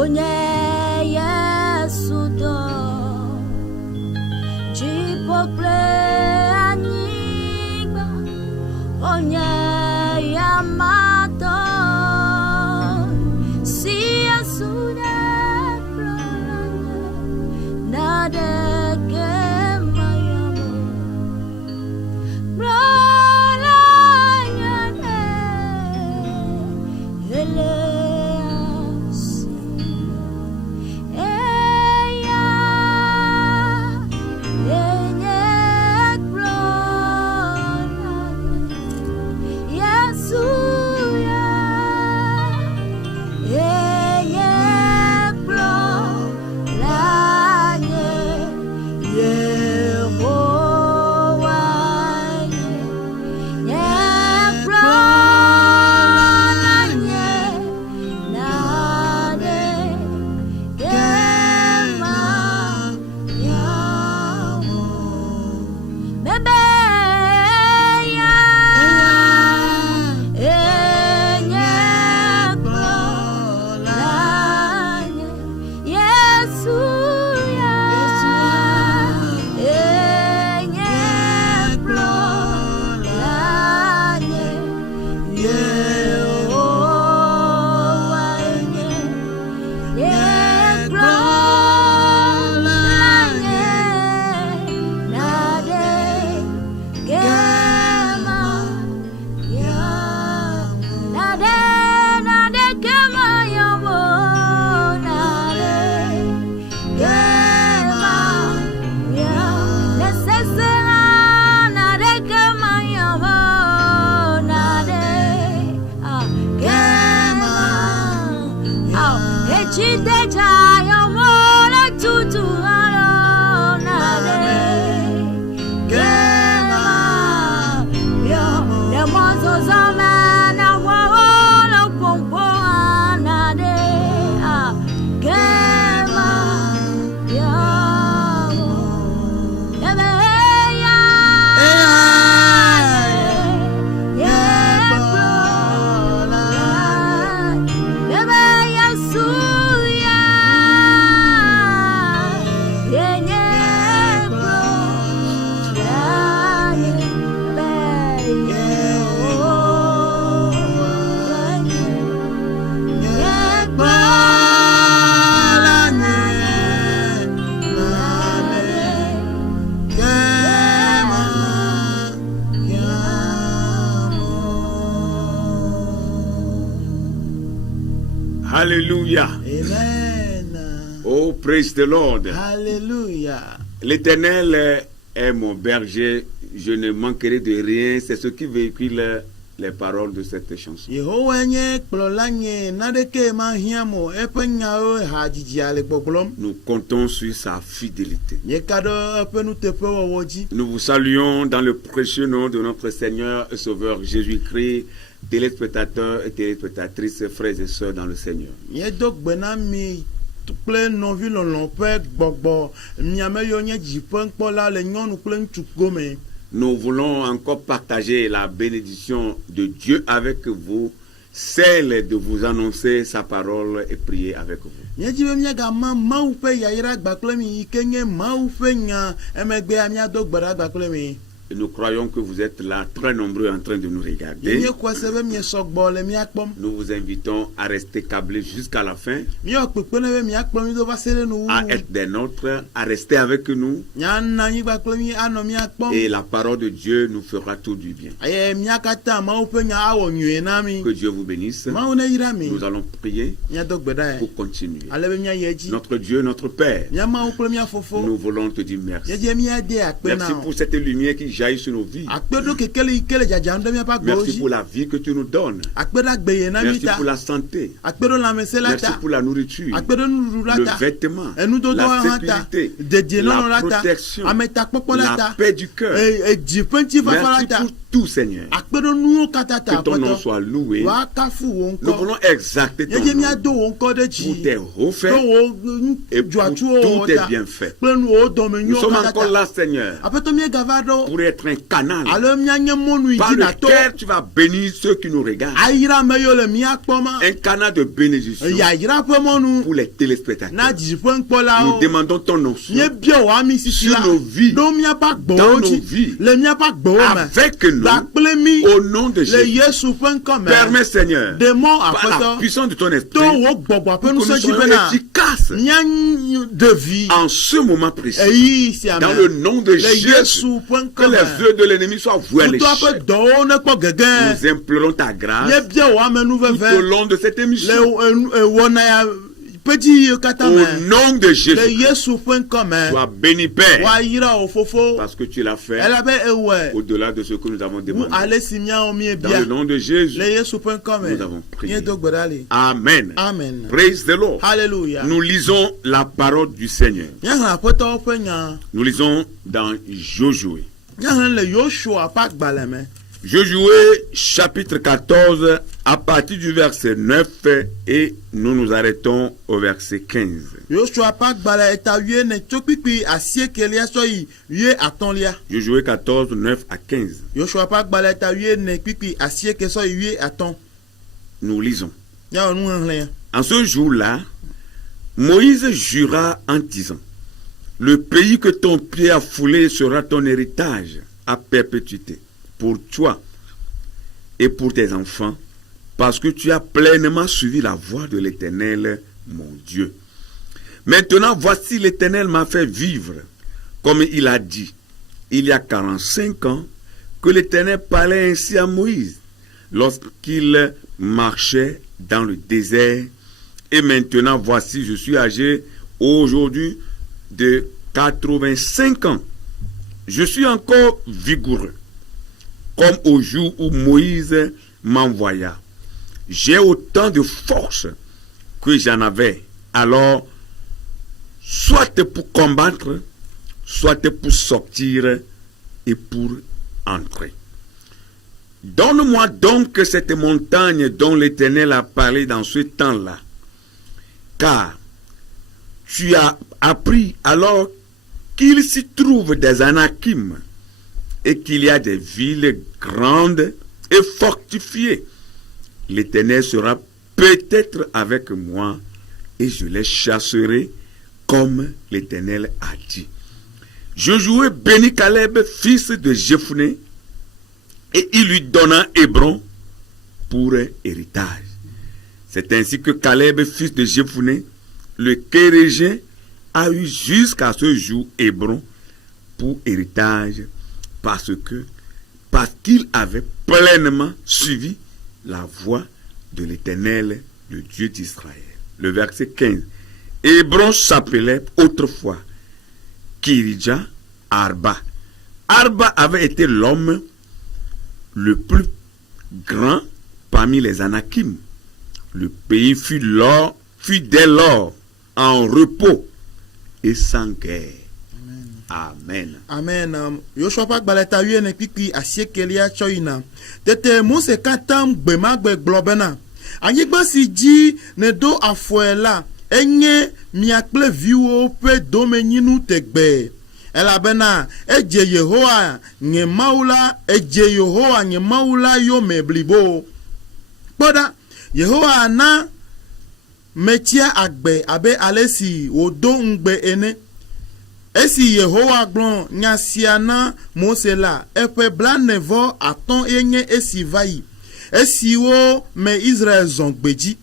onye Yesu do chipokle anyigba onye yamato si Yesu de prolanye nade Hallelujah. Amen. Oh, praise the Lord. Hallelujah. L'Éternel est mon berger, je ne manquerai de rien. C'est ce qui véhicule les paroles de cette chanson. Nous comptons sur sa fidélité. Nous vous saluons dans le précieux nom de notre Seigneur et Sauveur Jésus-Christ, téléspectateurs et téléspectatrices, frères et sœurs dans le Seigneur. Nous voulons encore partager la bénédiction de Dieu avec vous, celle de vous annoncer sa parole et prier avec vous. Et nous croyons que vous êtes là, très nombreux en train de nous regarder. Nous vous invitons à rester câblés jusqu'à la fin, à être des nôtres, à rester avec nous. Et la parole de Dieu nous fera tout du bien. Que Dieu vous bénisse. Nous allons prier pour continuer. Notre Dieu, notre Père, nous voulons te dire merci. Merci pour cette lumière qui jaillit sur nos vies. Merci pour la vie que tu nous donnes. Merci pour la santé. Merci pour la nourriture, le vêtement, la sécurité, la protection, la paix du cœur. Merci pour tout, Seigneur. Que ton nom soit loué. Nous voulons exalter ton nom pour tes refaits et pour tous tes bienfaits. Nous sommes encore là, Seigneur, pour être un canal par lequel tu vas bénir ceux qui nous regardent. Un canal de bénédiction pour les téléspectateurs. Nous demandons ton nom sur nos vies, dans nos vies, avec nous, au nom de Jésus. Permets, Seigneur, par la puissance de ton esprit, que nous soyons efficaces en ce moment précis. Dans le nom de Jésus, que les œuvs de l'ennemi soient voués à l'échec. Nous implorons ta grâce tout au long de cette émission. Au nom de Jésus, sois béni, Père, parce que tu l'as fait au-delà de ce que nous avons demandé. Dans le nom de Jésus, nous avons prié. Amen. Amen. Praise the Lord. Hallelujah. Nous lisons la parole du Seigneur. Nous lisons dans Josué. Josué chapitre 14 à partir du verset 9 et nous nous arrêtons au verset 15. Josué 14, 9 à 15. Nous lisons. En ce jour-là, Moïse jura en disant: le pays que ton pied a foulé sera ton héritage à perpétuité, pour toi et pour tes enfants, parce que tu as pleinement suivi la voie de l'Éternel, mon Dieu. Maintenant, voici l'Éternel m'a fait vivre, comme il a dit, il y a 45 ans, que l'Éternel parlait ainsi à Moïse, lorsqu'il marchait dans le désert. Et maintenant, voici, je suis âgé aujourd'hui de 85 ans. Je suis encore vigoureux, comme au jour où Moïse m'envoya. J'ai autant de force que j'en avais alors, soit pour combattre, soit pour sortir et pour entrer. Donne-moi donc cette montagne dont l'Éternel a parlé dans ce temps-là, car tu as appris alors qu'il s'y trouve des Anakim et qu'il y a des villes grandes et fortifiées. L'Éternel sera peut-être avec moi et je les chasserai comme l'Éternel a dit. Josué bénit Caleb, fils de Jephné, et il lui donna Hébron pour héritage. C'est ainsi que Caleb, fils de Jephné, le Kérégien, a eu jusqu'à ce jour Hébron pour héritage, parce qu'il avait pleinement suivi la voie de l'Éternel, le Dieu d'Israël. Le verset 15. Hébron s'appelait autrefois Kiridja Arba. Arba avait été l'homme le plus grand parmi les Anakim. Le pays fut dès lors en repos et sans guerre. Amen. Amen. Yoshua pak baleta yene kiki asiekelia choina. Tete mose katam gbemagbe globena. Anyigba si ji ne do afuela enye miakple viwo pe domenyinu tegbe. Elabena eje Yehowa nye maula yo meblibo. Boda Yehowa na metia agbe abe alesi odo ngbe ene. Esi Yehowa glon nyasiana Mose la epe blanevo aton enye esi vayi. Esi wo me Israel zongbeji.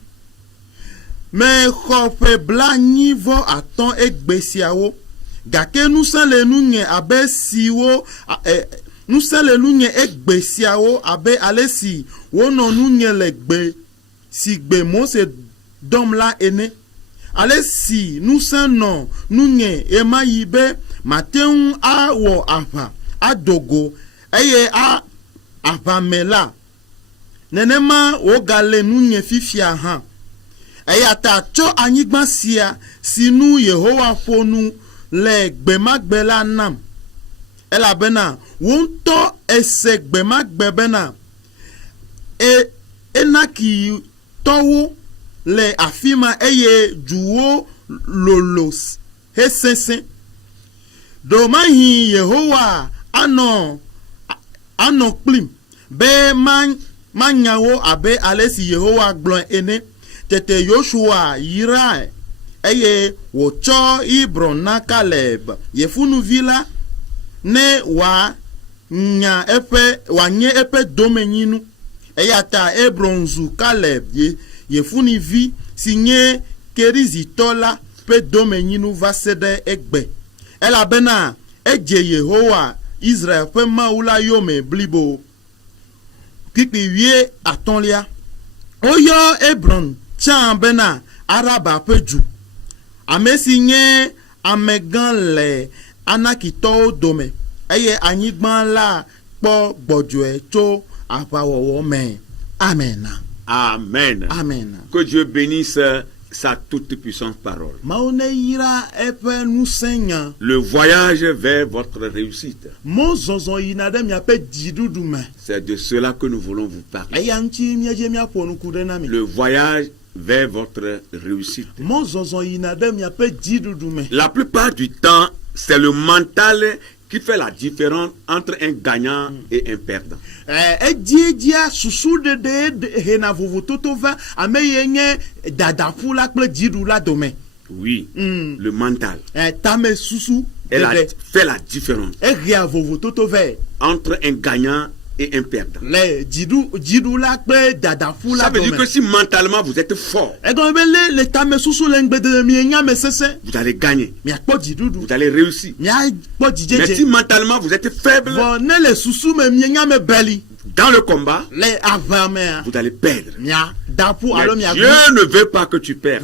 Me chope blanivo aton ekbesiawo. Gake nous le nunye abe siwo nous le nunye ekbesiawo abe alesi wono nunye legbe si gbe Mose dom la ene. Alesi nous non nunye emayibe mateun a wo apa adogo eye a apa mela nenema wo gale nunye fifia ha eye atacho anyigba sia sinu Yehowa fonu le gbemagbela nam elabena wonto ese gbemagbe bena enaki towo le afima eye juwo lolos hesese domahi Yehowa ano kplim be manyawo abe alesi Yehowa gblɔ ene tete Yoshua yira eye wòtsɔ Ibron na Kaleb yefunuvi la ne wòanye eƒe domenyinu eya ta Hebron zu Kaleb yefunuvi si nye Kerizitɔ la ƒe domenyinu va se ɖe egbe elabena edze Yehowa Israel ƒe Mawu la yome blibo. Kpikpi 15 oyɔ Hebron tsã bena Araba ƒe du ame si nye amegã le Anakitɔwo dome eye anyigba la kpɔ gbɔdzɔe tso aʋawɔwɔ me. Amen. Amen. Amen. Que Dieu bénisse sa toute puissante parole. Le voyage vers votre réussite. C'est de cela que nous voulons vous parler. Le voyage vers votre réussite. La plupart du temps, c'est le mental qui fait la différence entre un gagnant et un perdant. Oui, le mental. Elle a fait la différence entre un gagnant et un perdant. Ça veut dire que si mentalement vous êtes fort, vous allez gagner, vous allez réussir. Mais si mentalement vous êtes faible, dans le combat, vous allez perdre. Mais Dieu ne veut pas que tu perdes.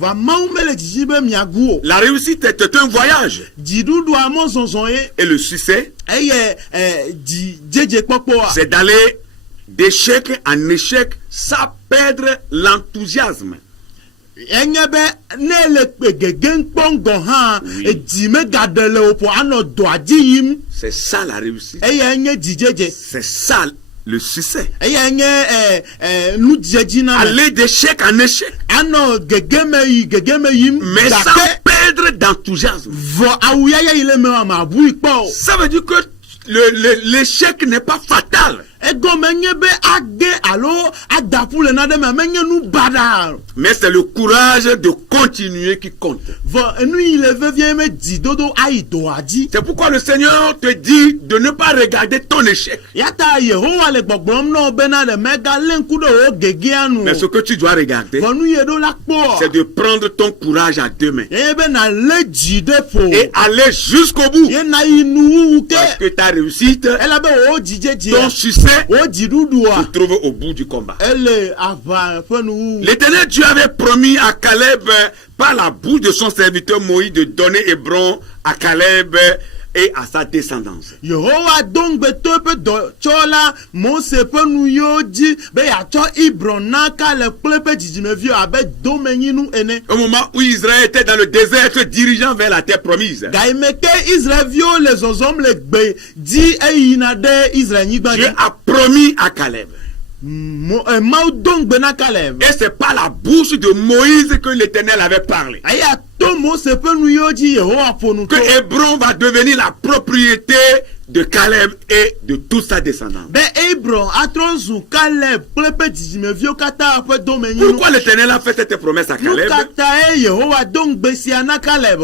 La réussite est un voyage. Et le succès, c'est d'aller d'échec en échec sans perdre l'enthousiasme. Oui. C'est ça la réussite. C'est ça le succès. Aller d'échec en échec. Mais sans perdre d'enthousiasme. Ça veut dire que l'échec n'est pas fatal. Mais c'est le courage de continuer qui compte. C'est pourquoi le Seigneur te dit de ne pas regarder ton échec. Mais ce que tu dois regarder, c'est de prendre ton courage à deux mains et aller jusqu'au bout. Parce que ta réussite, ton succès, se trouve au bout du combat. L'Éternel Dieu avait promis à Caleb par la bouche de son serviteur Moïse de donner Hébron à Caleb et à sa descendance. Au moment où Israël était dans le désert se dirigeant vers la terre promise, Dieu a promis à Caleb. Et c'est par la bouche de Moïse que l'Éternel avait parlé que Hébron va devenir la propriété de Caleb et de toute sa descendance. Pourquoi l'Éternel a fait cette promesse à Caleb?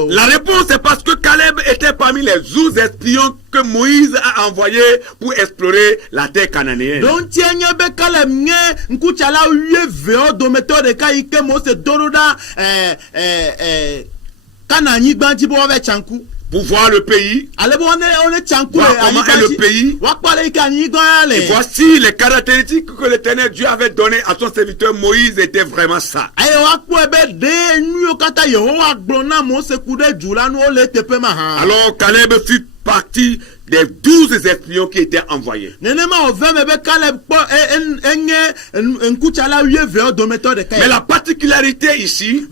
La réponse est parce que Caleb était parmi les 12 espions que Moïse a envoyés pour explorer la terre cananéenne. Pour voir le pays, voir comment est le pays, et voici les caractéristiques que l'Éternel Dieu avait données à son serviteur Moïse étaient vraiment ça. Alors Caleb fut partie des 12 espions qui étaient envoyés. Mais la particularité ici,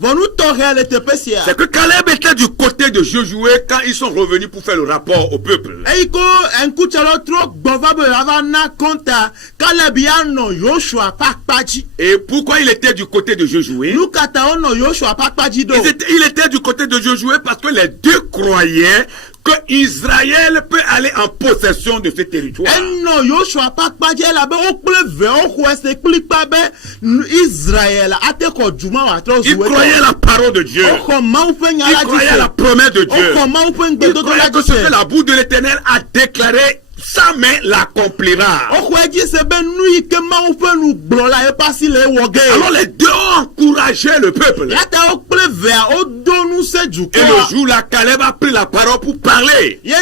c'est que Caleb était du côté de Josué quand ils sont revenus pour faire le rapport au peuple. Et pourquoi il était du côté de Josué? Il était du côté de Josué parce que les deux croyaient que Israël peut aller en possession de ce territoire. Il croyait la parole de Dieu. Il croyait la promesse de Dieu. Il croyait que ce que la bouche de l'Éternel a déclaré, sa main l'accomplira. Alors les deux ont encouragé le peuple. Et le jour là, Caleb a pris la parole pour parler. Et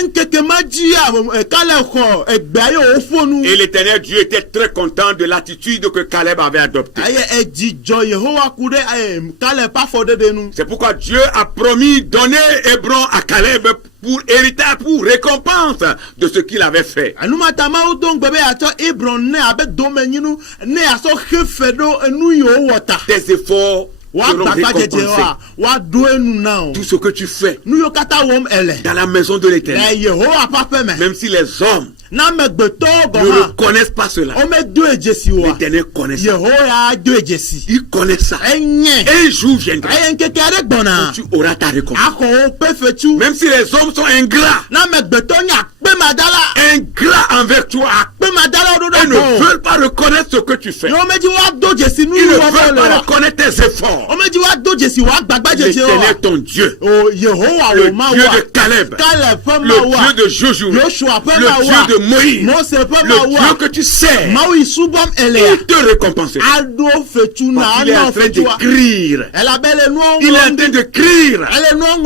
l'Éternel Dieu était très content de l'attitude que Caleb avait adoptée. C'est pourquoi Dieu a promis donner Hébron à Caleb pour héritage, pour récompense de ce qu'il avait fait. Tes efforts seront récompensés. Tout ce que tu fais dans la maison de l'Éternel, même si les hommes ne reconnaissent pas cela, l'Éternel connaît ça. Il connaît ça. Et un jour viendra où tu auras ta récompense. Même si les hommes sont ingrats envers toi, ils ne veulent pas reconnaître ce que tu fais. Ils ne veulent pas reconnaître tes efforts. L'Éternel ton Dieu, le Dieu de Caleb, le Dieu de Josué, le Dieu de Moïse, le Dieu que tu sais, il te récompensera. Il est en train d'écrire. Il est en train d'écrire.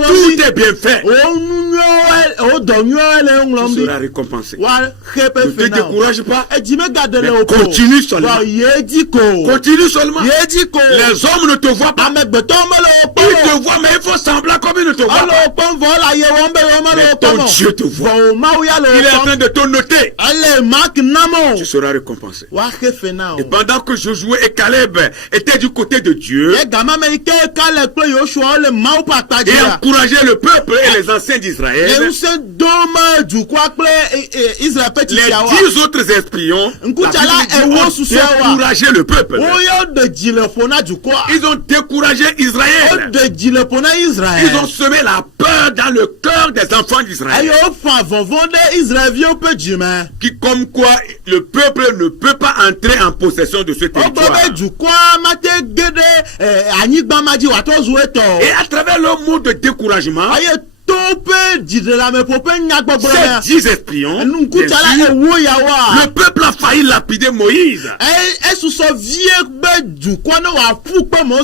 Tout est bien fait. Tu seras récompensé. Ne te décourage pas. Mais continue seulement. Continue seulement. Les hommes ne te voient pas. Ils te voient, mais il faut sembler comme ils ne te voient pas. Mais ton Dieu te voit. Il est en train de te noter. Tu seras récompensé. Et pendant que Josué et Caleb étaient du côté de Dieu et encourageaient le peuple et les anciens d'Israël, les 10 autres espions ont découragé le peuple. Ils ont découragé Israël. Ils ont semé la peur dans le cœur des enfants d'Israël. Qui comme quoi le peuple ne peut pas entrer en possession de ce territoire. Et à travers le mot de découragement, ces 10 espions, le peuple a failli lapider Moïse.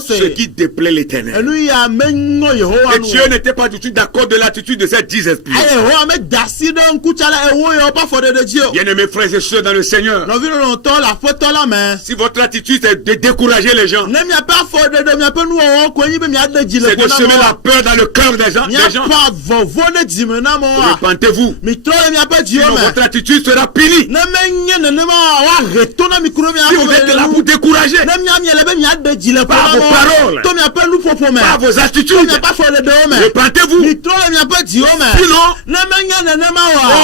Ce qui déplaît l'Éternel. Et Dieu n'était pas du tout d'accord de l'attitude de ces 10 espions. Bien-aimés frères et sœurs dans le Seigneur, si votre attitude est de décourager les gens, c'est de semer la peur dans le cœur des gens, repentez-vous. Sinon votre attitude sera punie. Si vous êtes là pour décourager, par vos paroles, par vos attitudes, repentez-vous. Sinon,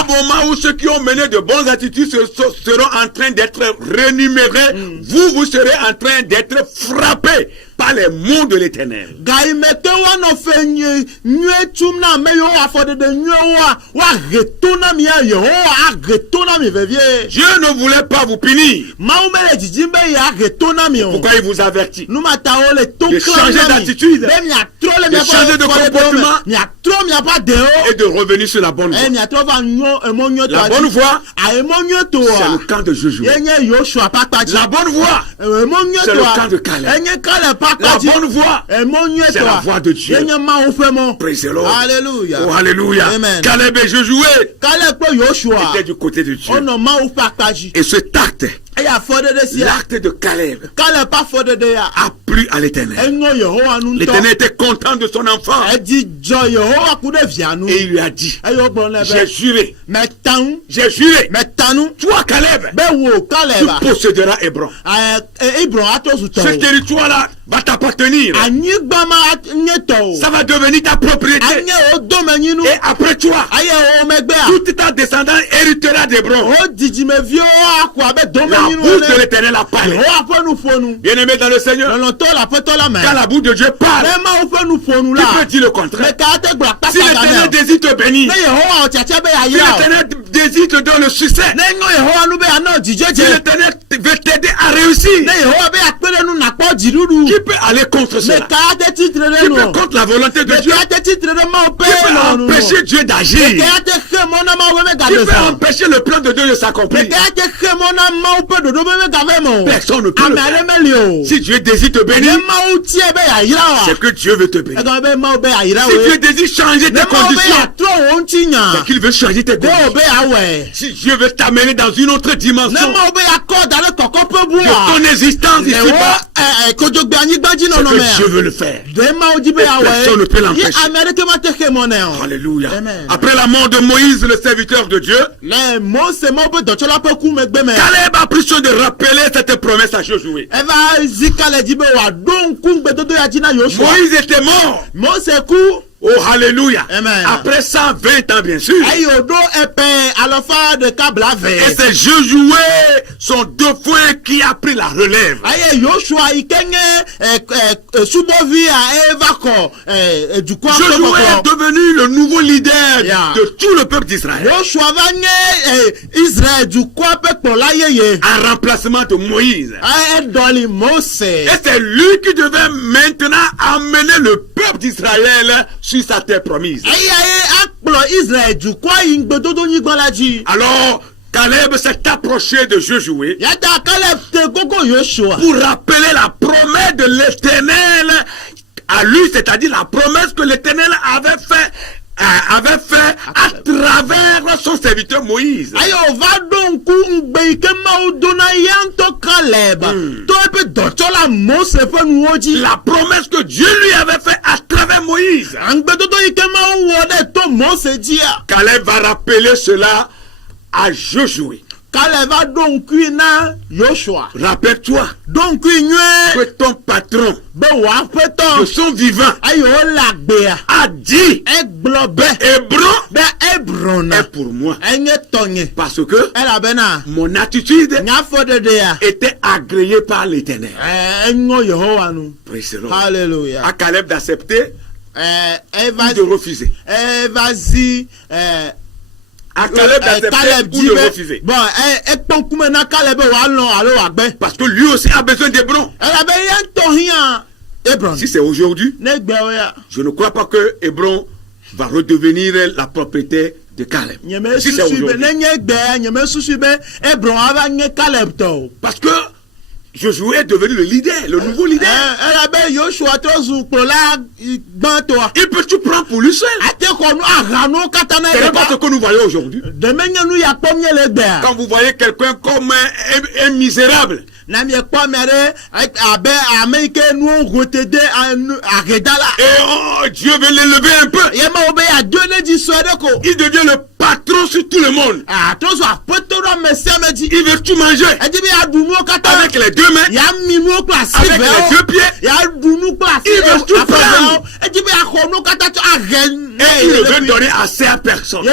au moment où ceux qui ont mené de bonnes attitudes seront en train d'être rémunérés, vous serez en train d'être frappés par les mots de l'Éternel. Dieu ne voulait pas vous punir. Pourquoi il vous avertit de changer d'attitude, de changer de comportement et de revenir sur la bonne voie. La bonne voie, c'est le camp de Josué. La bonne voie, c'est le camp de Caleb. La bonne voie, c'est la voie de Dieu. Praise the Lord. Alléluia. Oh, alléluia. Amen. Caleb et Josué étaient du côté de Dieu. Et cet acte L'acte de Caleb a plu à l'Éternel. L'Éternel était content de son enfant. Et il lui a dit, j'ai juré, toi Caleb, tu posséderas Hébron. Ce territoire-là va t'appartenir. Ça va devenir ta propriété. Et après toi, toute ta descendance héritera d'Hébron. La bouche de l'Éternel a parlé. Bien-aimé dans le Seigneur, quand la bouche de Dieu parle, tu peux dire le contraire. Si l'Éternel désire te bénir, si l'Éternel désire te donner le succès, si l'Éternel veut t'aider à réussir, qui peut aller contre cela? Qui peut contre la volonté de Dieu? Qui peut empêcher Dieu d'agir? Qui peut empêcher le plan de Dieu de s'accomplir? Personne ne peut le faire. Si Dieu désire te bénir, c'est que Dieu veut te bénir. Si Dieu désire changer tes conditions, c'est qu'il veut changer tes conditions. Si Dieu veut t'amener dans une autre dimension de ton existence ici-bas, c'est que Dieu veut le faire. Personne ne peut l'empêcher. Alléluia. Après la mort de Moïse, le serviteur de Dieu, Caleb a pris soin de rappeler cette promesse à Josué. Moïse était mort. Oh, alléluia. Amen. Après 120 ans, bien sûr. Et c'est Josué, son dauphin, qui a pris la relève. Josué est devenu le nouveau leader de tout le peuple d'Israël. En remplacement de Moïse. Et c'est lui qui devait maintenant amener le peuple d'Israël sur sa terre promise. Alors, Caleb s'est approché de Josué pour rappeler la promesse de l'Éternel à lui, c'est-à-dire la promesse que l'Éternel avait fait à travers son serviteur Moïse. La promesse que Dieu lui avait fait à travers Moïse. Caleb va rappeler cela à Josué. Rappelle-toi que ton patron de son vivant a dit Hébron est pour moi, parce que mon attitude était agréée par l'Éternel. À Caleb d'accepter ou de refuser. À Caleb d'accepter ou de refuser. Parce que lui aussi a besoin d'Hébron. Si c'est aujourd'hui, je ne crois pas que Hébron va redevenir la propriété de Caleb. Si c'est aujourd'hui. Parce que Josué est devenu le leader, le nouveau leader. Il peut tout prendre pour lui seul. C'est pas ce que nous voyons aujourd'hui. Quand vous voyez quelqu'un comme un misérable, et Dieu veut l'élever un peu, il devient le patron sur tout le monde. Il veut tout manger avec les deux mains, avec les deux pieds. Il veut tout prendre et il ne veut donner assez à personne. Ce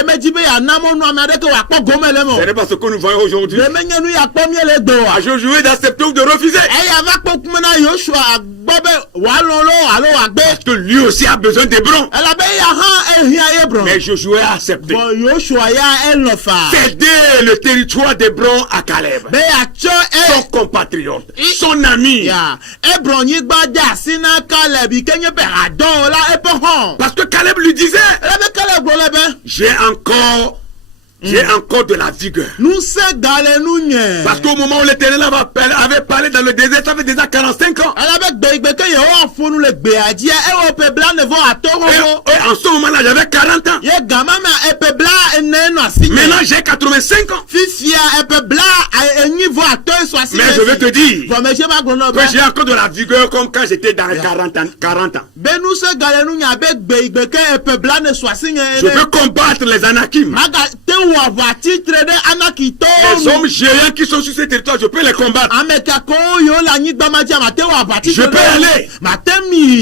n'est pas ce que nous voyons aujourd'hui. À Josué d'accepter ou de refuser. Parce que lui aussi a besoin d'Hébron. Mais Josué a accepté. Céder le territoire d'Hébron à Caleb, son compatriote, son ami. Parce que Caleb lui disait, j'ai encore de la vigueur. Parce qu'au moment où l'Éternel avait parlé dans le désert, ça fait déjà 45 ans. Et en ce moment-là, j'avais 40 ans. Maintenant, j'ai 85 ans. Mais je vais te dire que j'ai encore de la vigueur comme quand j'étais dans les 40 ans. Je peux combattre les anakim. Les hommes géants qui sont sur ce territoire, je peux les combattre. Je peux aller.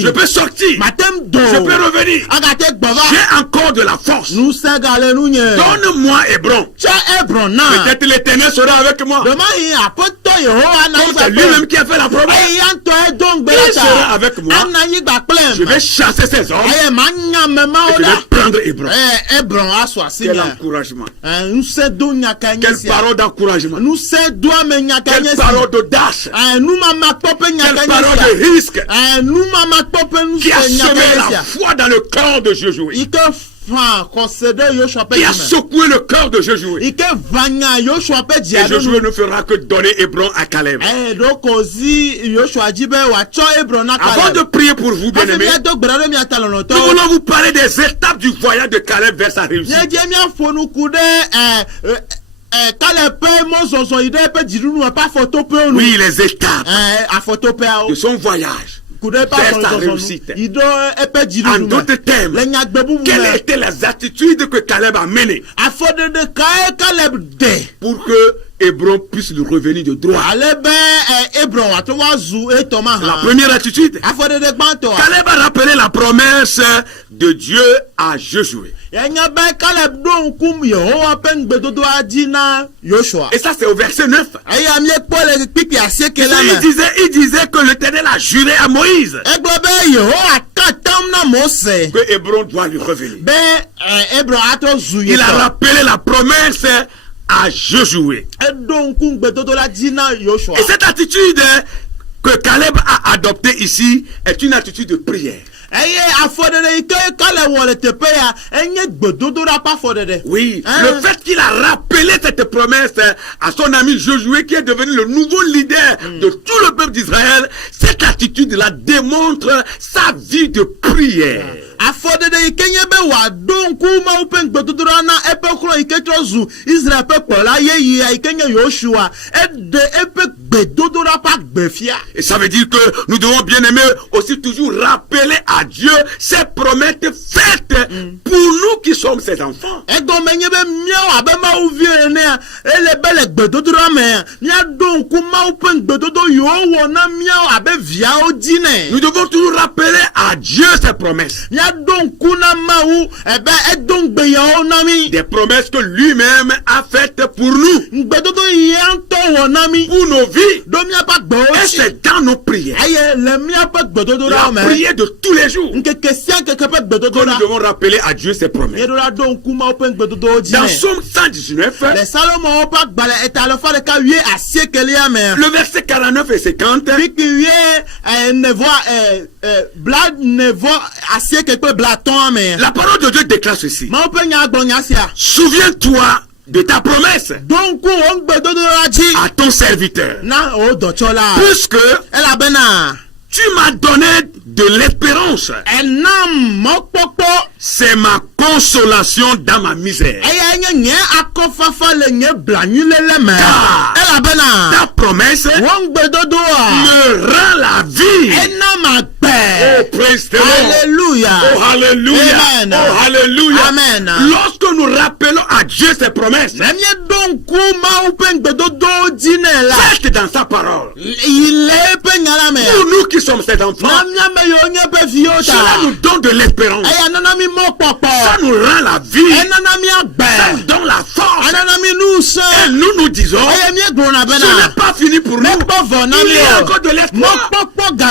Je peux sortir. Je peux revenir. J'ai encore de la force. Donne-moi Hébron. Peut-être l'Éternel sera avec moi. Comme c'est lui-même qui a fait la promesse. Il sera avec moi. Je vais chasser ces hommes. Et je vais prendre Hébron. Quel encouragement. Quelle parole d'encouragement. Quelle parole d'audace. Quelle parole de risque. Qui a semé la foi dans le cœur de Josué. Qui a secoué le cœur de Josué. Et Josué ne fera que donner Hébron à Caleb. Avant de prier pour vous, bien-aimés, nous voulons vous parler des étapes du voyage de Caleb vers sa réussite. Oui, les étapes de son voyage vers sa réussite. En d'autres termes, quelles étaient les attitudes que Caleb a menées pour que Hébron puisse lui revenir de droit? La première attitude, Caleb a rappelé la promesse de Dieu à Josué. Et ça, c'est au verset 9. Il disait que l'Éternel a juré à Moïse que Hébron doit lui revenir. Il a rappelé la promesse à Josué. Et cette attitude que Caleb a adoptée ici est une attitude de prière. Oui, le fait qu'il a rappelé cette promesse à son ami Josué, qui est devenu le nouveau leader de tout le peuple d'Israël, cette attitude-là démontre sa vie de prière. Et ça veut dire que nous devons bien aimer aussi toujours rappeler à Dieu ses promesses faites pour nous qui sommes ses enfants. Nous devons toujours rappeler à Dieu ses promesses. Des promesses que lui-même a faites pour nous, pour nos vies. Et c'est dans nos prières, la prière de tous les jours, que nous devons rappeler à Dieu ses promesses. Dans Somme 119, le verset 49 et 50, la parole de Dieu déclare ceci: souviens-toi de ta promesse à ton serviteur, puisque tu m'as donné de l'espérance. C'est ma consolation dans ma misère. Car ta promesse me rend la vie. Oh, praise the Lord. Alléluia. Oh, alléluia. Amen. Oh, alléluia. Amen. Lorsque nous rappelons à Dieu ses promesses, faites dans sa parole, pour nous qui sommes ses enfants, cela nous donne de l'espérance. Ça nous rend la vie. Ça nous donne la force. Et nous disons, ce n'est pas fini pour nous. Il y a encore de l'espoir.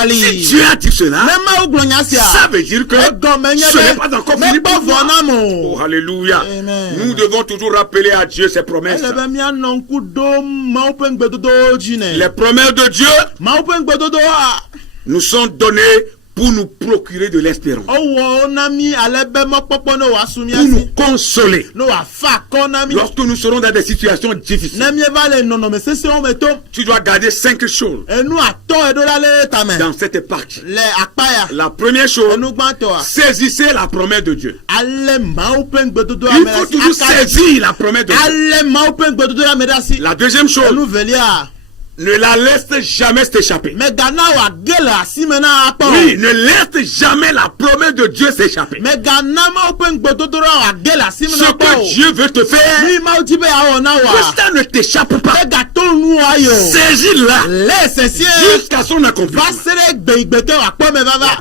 Si Dieu a dit cela, ça veut dire que ce n'est pas encore fini pour nous. Oh, alléluia. Nous devons toujours rappeler à Dieu ses promesses. Les promesses de Dieu nous sont données pour nous procurer de l'espérance, pour nous consoler lorsque nous serons dans des situations difficiles. Tu dois garder 5 choses dans cette partie. La première chose, saisissez la promesse de Dieu. Il faut toujours saisir la promesse de Dieu. La deuxième chose, ne la laisse jamais s'échapper. Oui, ne laisse jamais la promesse de Dieu s'échapper. Ce que Dieu veut te faire, que ça ne t'échappe pas. Saisis-la jusqu'à son accomplissement. La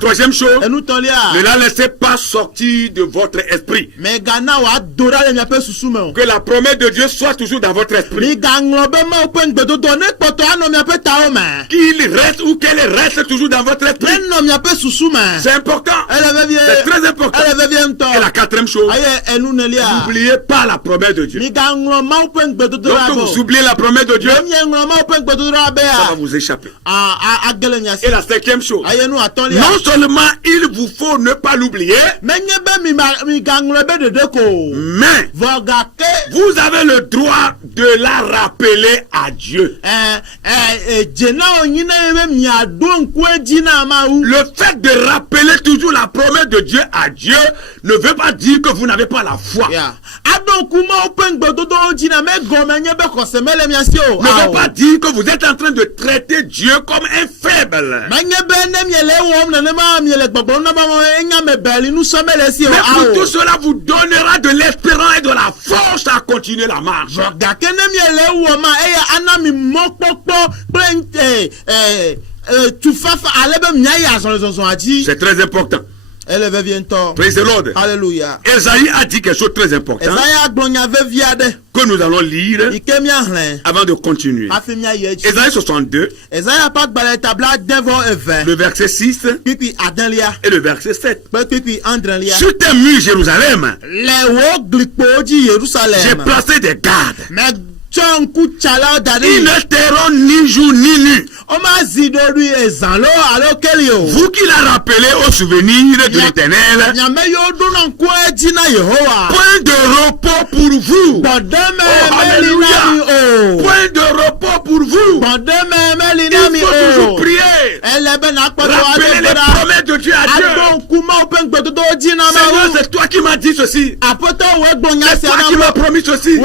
troisième chose, ne la laissez pas sortir de votre esprit. Que la promesse de Dieu soit toujours dans votre esprit. Qu'il reste ou qu'elle reste toujours dans votre esprit. C'est important. C'est très important. Et la quatrième chose, n'oubliez pas la promesse de Dieu. Lorsque vous oubliez la promesse de Dieu, ça va vous échapper. Et la cinquième chose, non seulement il vous faut ne pas l'oublier, mais vous avez le droit de la rappeler à Dieu. Le fait de rappeler toujours la promesse de Dieu à Dieu ne veut pas dire que vous n'avez pas la foi. Ne veut pas dire que vous êtes en train de traiter Dieu comme un faible. Mais pour tout cela vous donnera de l'espérance et de la force à continuer la marche. C'est très important. Praise the Lord. Alléluia. Esaïe a dit quelque chose de très important que nous allons lire avant de continuer. Esaïe 62, le verset 6 et le verset 7. Sur tes murs, Jérusalem, j'ai placé des gardes. Ils ne tairont ni jour ni nuit. Vous qui l'a rappelé au souvenir de l'Éternel, point de repos pour vous. Oh, alléluia. Point de repos pour vous. Il faut toujours prier. Rappelez les promesses de Dieu à Dieu. Seigneur, c'est toi qui m'as dit ceci. C'est toi qui m'as promis ceci.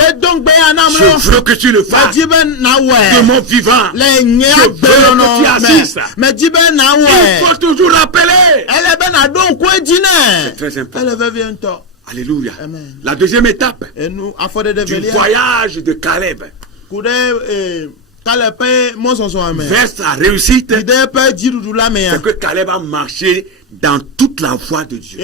Je veux que tu le fasses de mon vivant. Je veux que tu assistes. Il faut toujours rappeler. C'est très important. Alléluia. Amen. La deuxième étape du voyage de Caleb vers sa réussite, c'est que Caleb a marché dans toute la voie de Dieu.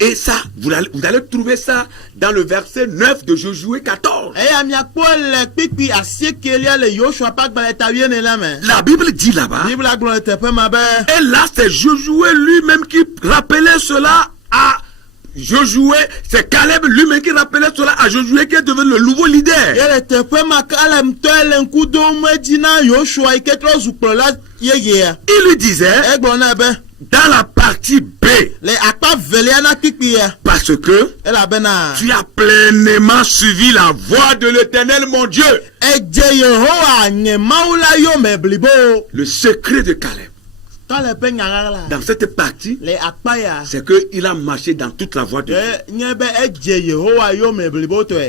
Et ça, vous allez trouver ça dans le verset 9 de Josué 14. La Bible dit là-bas, et là c'est Josué lui-même qui rappelait cela à Josué, c'est Caleb lui-même qui rappelait cela à Josué qui est devenu le nouveau leader. Il lui disait dans la partie B, parce que tu as pleinement suivi la voie de l'Éternel mon Dieu. Le secret de Caleb dans cette partie, c'est qu'il a marché dans toute la voie de Dieu.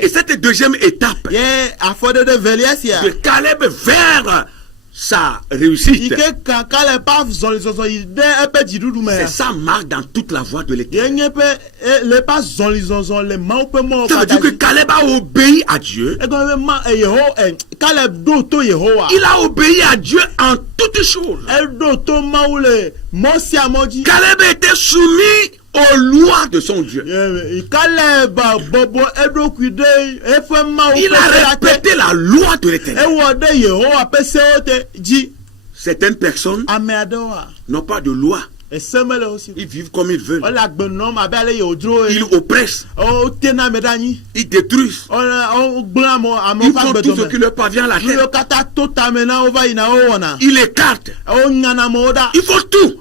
Et cette deuxième étape de Caleb vers sa réussite, c'est sa marque dans toute la voie de l'Éternel. Ça veut dire que Caleb a obéi à Dieu. Il a obéi à Dieu en toutes choses. Caleb était soumis aux lois de son Dieu. Il a respecté la loi de l'Éternel. Certaines personnes n'ont pas de loi. Ils vivent comme ils veulent. Ils oppressent. Ils détruisent. Ils font tout ce qui leur parvient à la tête. Ils écartent. Ils font tout.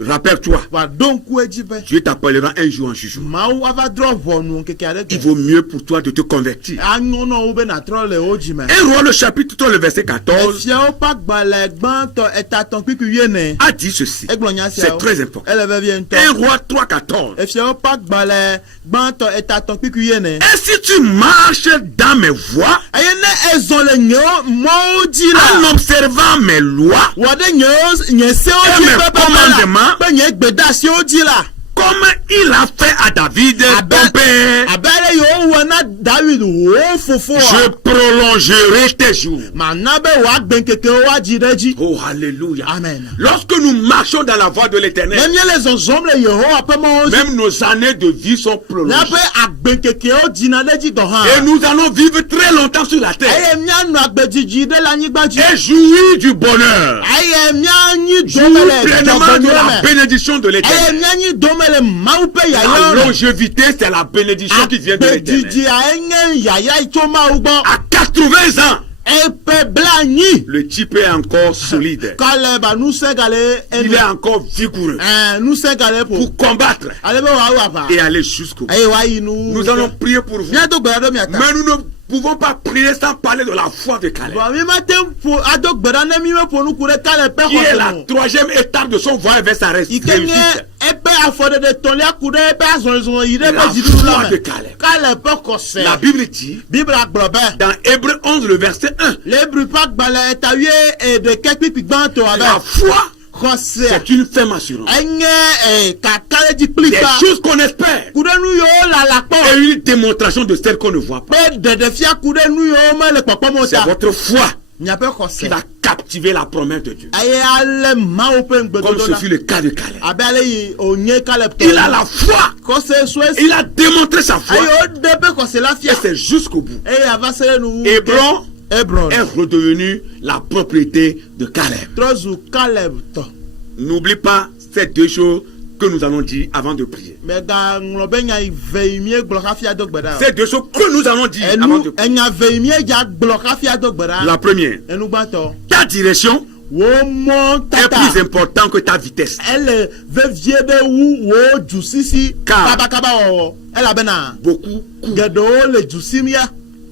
Rappelle-toi, Dieu t'appellera un jour en jugement. Il vaut mieux pour toi de te convertir. 1 Roi, le chapitre 3, le verset 14, a dit ceci. C'est très important. 1 Roi 3, 14. Et si tu marches dans mes voies, en observant mes lois et mes commandements, comme il a fait à David, ton père, je prolongerai tes jours. Oh, alléluia. Amen. Lorsque nous marchons dans la voie de l'Éternel, même nos années de vie sont prolongées. Et nous allons vivre très longtemps sur la terre. Et jouir du bonheur. Jouir pleinement de la bénédiction de l'Éternel. La longévité, c'est la bénédiction qui vient de l'Éternel. À 80 ans, le type est encore solide. Il est encore vigoureux pour combattre et aller jusqu'au bout. Nous allons prier pour vous. Mais nous ne pouvons pas prier sans parler de la foi de Caleb, qui est la 3e étape de son voyage vers sa réussite. La foi de Caleb. La Bible dit dans Hébreux 11 le verset 1, la foi, c'est une ferme assurance. Des choses qu'on espère et une démonstration de celles qu'on ne voit pas. C'est votre foi qui va captiver la promesse de Dieu. Comme ce fut le cas de Caleb. Il a la foi. Il a démontré sa foi. Et c'est jusqu'au bout. Hébron est redevenu la propriété de Caleb. N'oublie pas ces 2 choses que nous allons dire avant de prier. Ces 2 choses que nous allons dire avant de prier. La première, ta direction est plus important que ta vitesse. Car beaucoup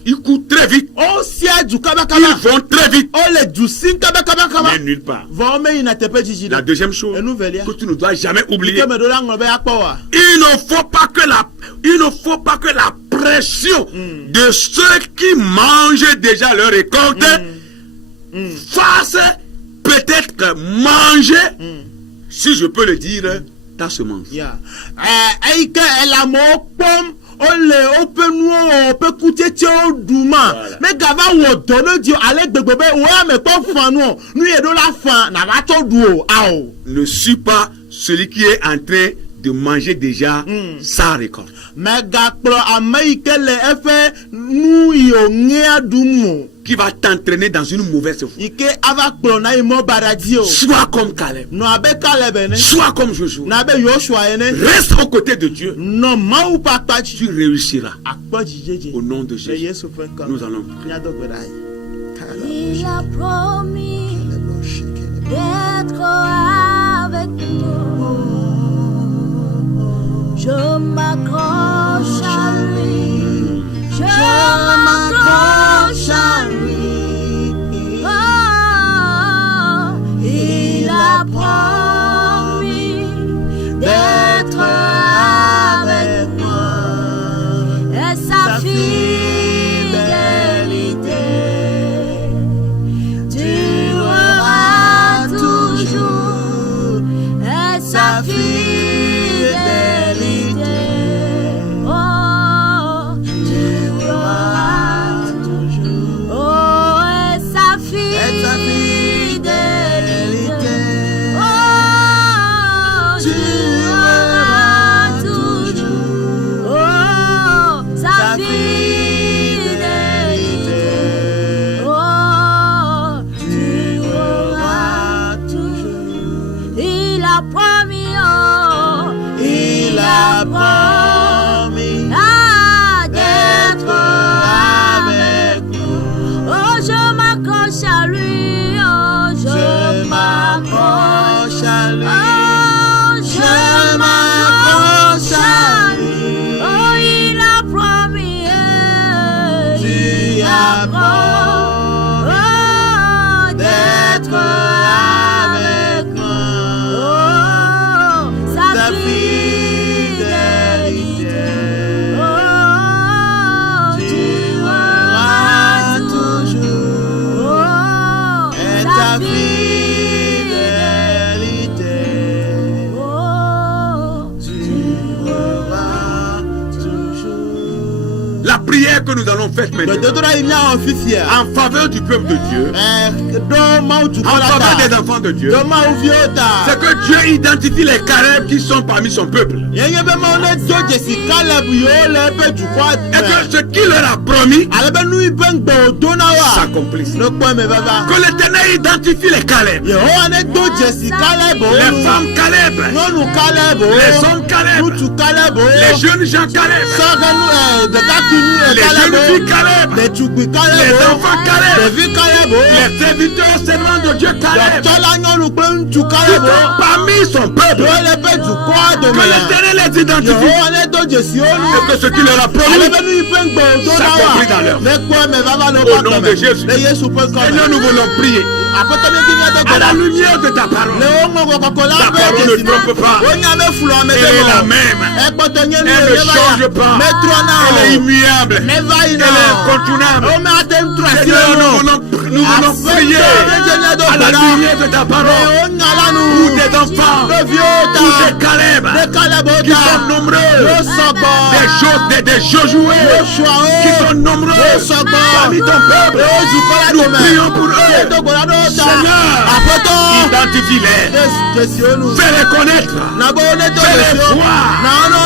ils courent très vite. Ils vont très vite. Mais nulle part. La deuxième chose que tu ne dois jamais oublier, il ne faut pas que la pression de ceux qui mangent déjà leur récolte fasse peut-être manger, si je peux le dire, ta semence. Ne suis pas celui qui est en train de manger déjà sa récolte. Qui va t'entraîner dans une mauvaise voie. Sois comme Caleb. Sois comme Joshua. Reste aux côtés de Dieu. Tu réussiras. Au nom de Jésus, nous allons prier. Il a promis d'être avec nous. Je m'accroche à lui. Je m'accroche à lui. Oh, il a promis d'être avec moi. Et sa fidélité durera toujours. Et sa fidélité, oh, durera toujours. Oh, et sa fidélité, oh, durera toujours. Oh, sa fidélité, oh, durera toujours. Il promis, oh, il a promis d'être avec nous. Oh, je m'accroche à lui, oh, je m'accroche à lui. Oh, je m'accroche à lui. Oh, il a promis, tu as promis d'être avec moi. Oh, sa fidélité. Oh, tu auras toujours. Oh, et sa ta fidélité. Oh, tu auras toujours. La prière que nous allons faire maintenant en faveur du peuple de Dieu, en faveur des enfants de Dieu, c'est que Dieu identifie les Caleb qui sont parmi son peuple. Et que ce qu'il leur a promis s'accomplisse. Que l'Éternel identifie les Caleb, les femmes Caleb, les hommes Caleb, les jeunes gens Caleb, les jeunes filles Caleb, les enfants Caleb, les serviteurs seulement de Dieu Caleb, qui sont parmi son peuple. Que l'Éternel les identifie et que ce qu'il leur a promis s'accomplit dans leur vie. Au nom de Jésus, Seigneur, nous voulons prier à la lumière de ta parole. Ta parole ne trompe pas. Elle est la même. Elle ne change pas. Elle est immuable. Elle est incontournable. Seigneur, nous voulons prier à la lumière de ta parole pour des enfants, pour des Caleb qui sont nombreux, des Josué qui sont nombreux parmi ton peuple. Nous prions pour eux. Seigneur, identifie-les, fais-les connaître, fais-les voir au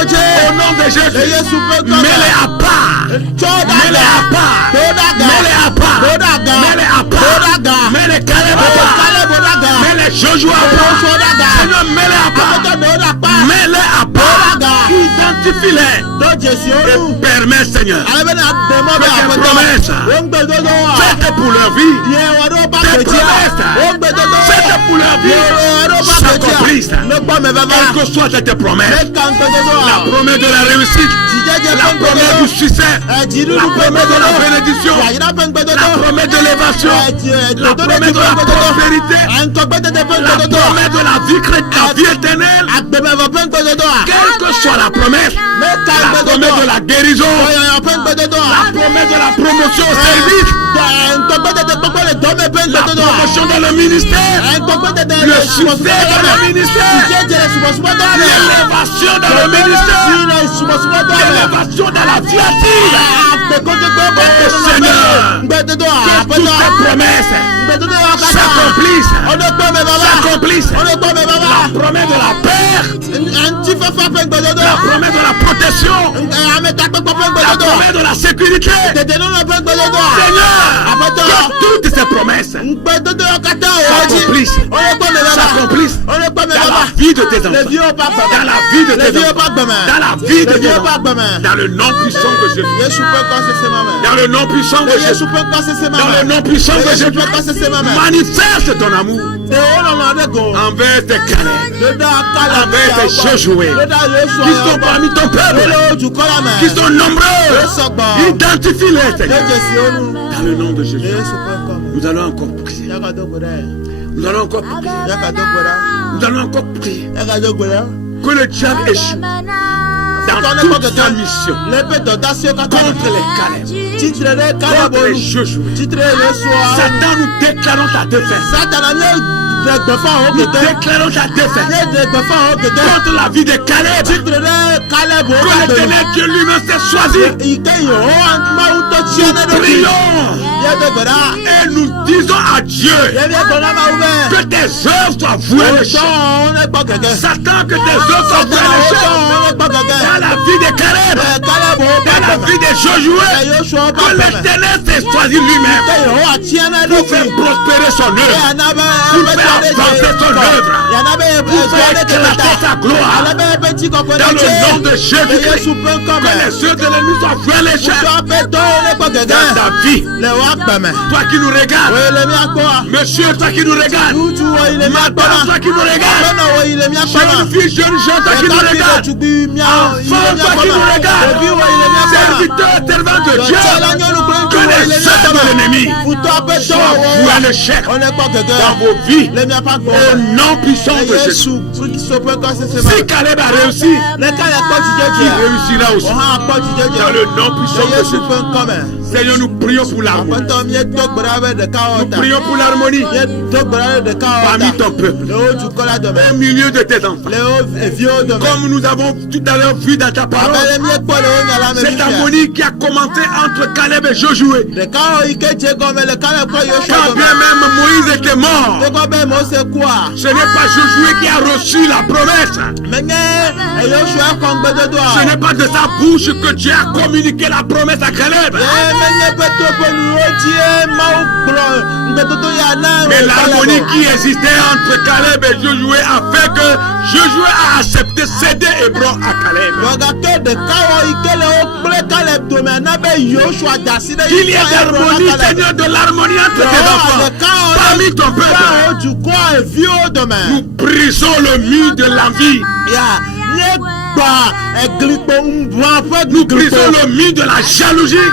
nom de Jésus. Mets-les à part, mets-les à part, mets-les à part, mets-les à part, mets-les Caleb à part, mets-les Josué à part. Seigneur, mets-les à part, mets-les à part, identifie-les et permets, Seigneur, que tes promesses faites pour leur vie, tes promesses faites pour leur vie s'accomplissent. Quelles que soient tes promesses, la promesse de la réussite, la promesse du succès, la promesse de la bénédiction, la promesse de l'évasion, la promesse de la prospérité, la promesse de la vie éternelle, quelle que soit la promesse de la guérison, la promesse de la promotion au service, la promotion dans le ministère, le succès dans le ministère, l'élévation dans le ministère, l'élévation dans la vie active. Seigneur, que toutes tes promesses s'accomplissent. La promesse de la paix, la promesse de la protection, la promesse de la sécurité. Seigneur, que toutes ces promesses s'accomplissent dans la vie de tes enfants, dans la vie de tes enfants, dans la vie de tes enfants, dans le nom puissant de Jésus, dans le nom puissant de Jésus, dans le nom puissant de Jésus, manifeste ton amour envers tes Caleb, envers tes Josué, qui sont parmi ton peuple, qui sont nombreux. Identifie-les, Seigneur, dans le nom de Jésus. Nous allons encore prier. Nous allons encore prier. Nous allons encore prier. Que le diable échoue dans toute sa mission contre les Caleb, contre les Josué. Satan, nous déclarons ta défaite. Nous déclarons ta défaite contre la vie de Caleb. Que l'Éternel Dieu lui-même s'est choisi. Nous prions Et nous disons à Dieu que tes œuvres soient vouées à l'échec. Satan, que tes œuvres soient vouées à l'échec. Dans la vie de Caleb, dans la vie de Josué, que l'Éternel s'est choisi lui-même pour faire prospérer son œuvre, pour faire avancer son œuvre, pour faire éclater sa gloire. Dans le nom de Jésus-Christ, que les œuvres de l'ennemi soient vouées à l'échec. Dans ta vie, toi qui nous regardes, monsieur, toi qui nous regardes, madame, toi qui nous regardes, jeune fille, jeune gens, toi qui nous regardes, enfant, toi qui nous regardes, serviteur, servant de Dieu, que les œuvres de l'ennemi soient vouées à l'échec dans vos vies, au nom puissant de Jésus. Si Caleb a réussi, il réussira aussi dans le nom puissant de Jésus. Seigneur, nous prions pour l'harmonie. Nous prions pour l'harmonie parmi ton peuple, au milieu de tes enfants. Comme nous avons tout à l'heure vu dans ta parole, cette harmonie qui a commencé entre Caleb et Josué. Quand bien même Moïse était mort, ce n'est pas Josué qui a reçu la promesse. Ce n'est pas de sa bouche que Dieu a communiqué la promesse à Caleb. Mais l'harmonie qui existait entre Caleb et Josué a fait que Josué a accepté céder Hébron à Caleb. Il y a de l'harmonie, Seigneur, de l'harmonie entre tes enfants, parmi ton peuple. Nous brisons le mur de l'envie. Nous brisons le mur de la jalousie.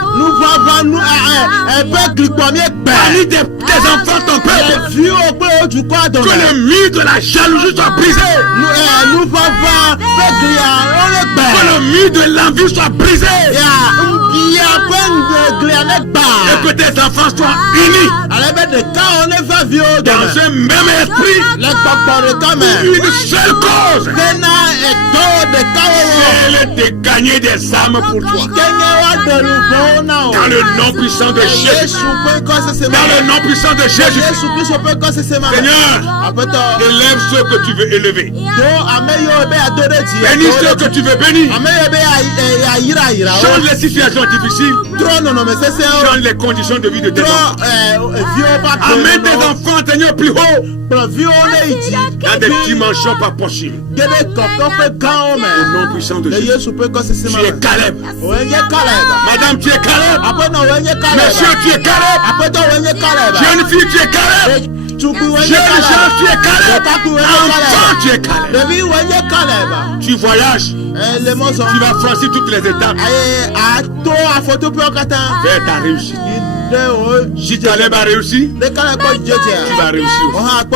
Parmi tes enfants, ton peuple, que le mur de la jalousie soit brisé. Que le mur de l'envie soit brisé. Et que tes enfants soient unis dans un même esprit, une seule cause. C'est de gagner des âmes pour toi. Dans le nom puissant de Jésus. Dans le nom puissant de Jésus. Seigneur, élève ceux que tu veux élever. Bénis ceux que tu veux bénir. Change les situations difficiles. Change les conditions de vie de tes enfants. Amène tes enfants, Seigneur, plus haut. Dans des dimensions pas possibles. Au nom puissant de Jésus. Tu es Caleb. Madame, tu es Caleb. Monsieur, tu es Caleb. Jeune fille, tu es Caleb. Jeune gens, tu es Caleb. Enfant, tu es Caleb. Tu voyages. Tu vas franchir toutes les étapes vers ta réussite. Si Caleb a réussi, tu vas réussir.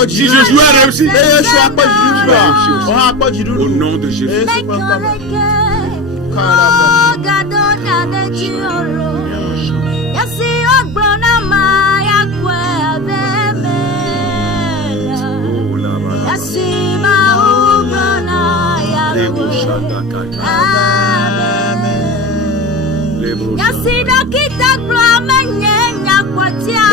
Si Josué a réussi, tu vas réussir. Au nom de Jésus. Yasida kita glamenye nyakwatia.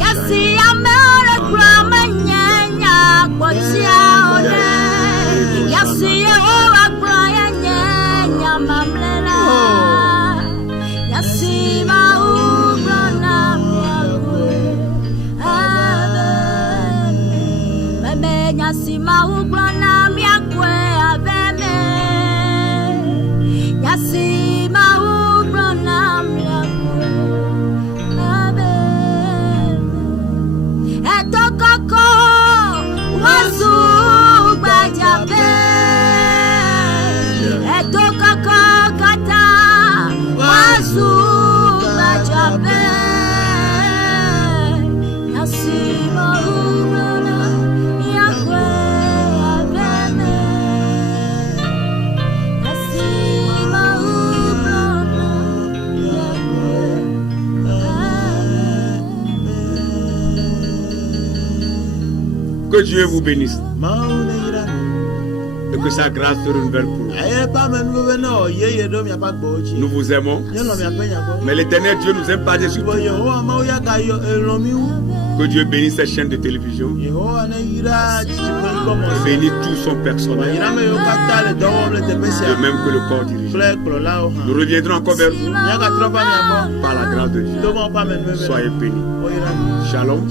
Yasi amere glamenye nyakwatia ode. Yasi ora glamenye nyamamlela. Yasi mauglona miakwe. Bebe yasi mauglona miakwe abeme. Yasi mauglona miakwe abeme. Etokoko wazu gbajabe. Etokoko kata wazu gbajabe. Yasi mauglona miakwe abeme. Yasi mauglona miakwe Que Dieu vous bénisse. que sa grâce se renouvelle pour nous. Nous vous aimons. Mais l'Éternel Dieu nous aime par-dessus tout. Que Dieu bénisse cette chaîne de télévision. Bénisse tout son personnel. De même que le corps dirigeant. Nous reviendrons encore vers vous par la grâce de Dieu. Soyez bénis. Shalom.